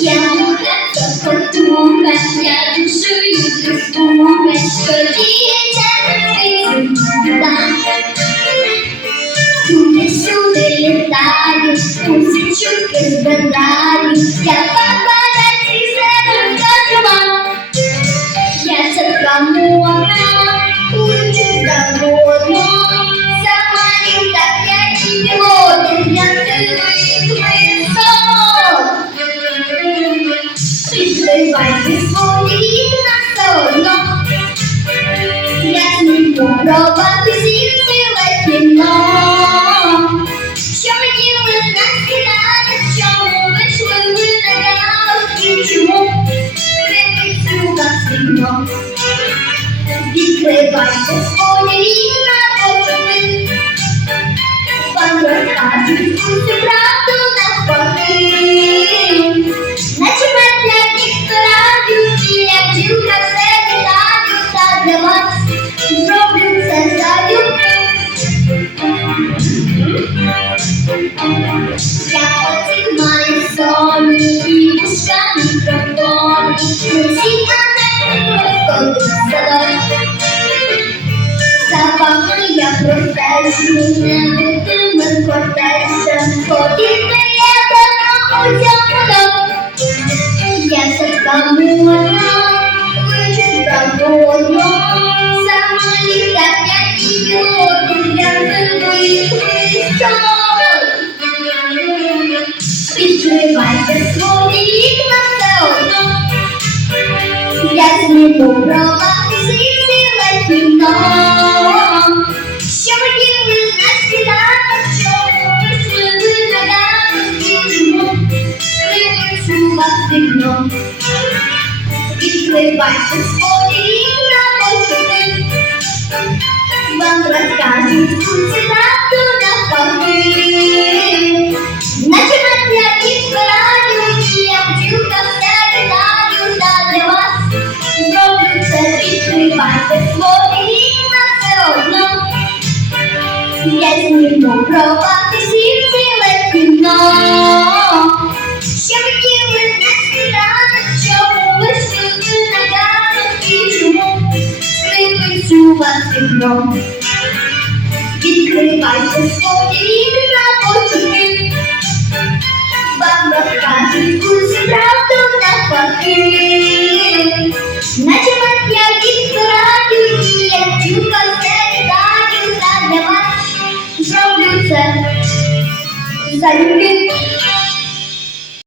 Я муха, потуха, я душу люблю слуха, що діється там. Туди сюди літаю, усі чутки збираю, я папараці вікно. Відкривайте свої вікна, почули. Вам розкажуть усю правду навпаки. Наче медляні радіо, і як ділка все вітаю, та для вас зроблю це залюбки. Я оцих маю сони і Відкривайте свої вікна все одно. Я зніму пробувати всіх ціле кіно. Вас вікно. Відкривайте свої вікна, почути. Вам розкажуть усі правду навпаки. Наче медляні збираю, і я бджілка все вітаю, та для вас зроблю це, відкривайте свої вікна все одно. Я зніму пробувати всіх ціле кіно. Вікно. Відкривайте свої вікна, почути. Вам розкажуть усі правду навпаки. Наче медляні збираю, і як чука все вітаю, та для вас зроблю це За залюбки.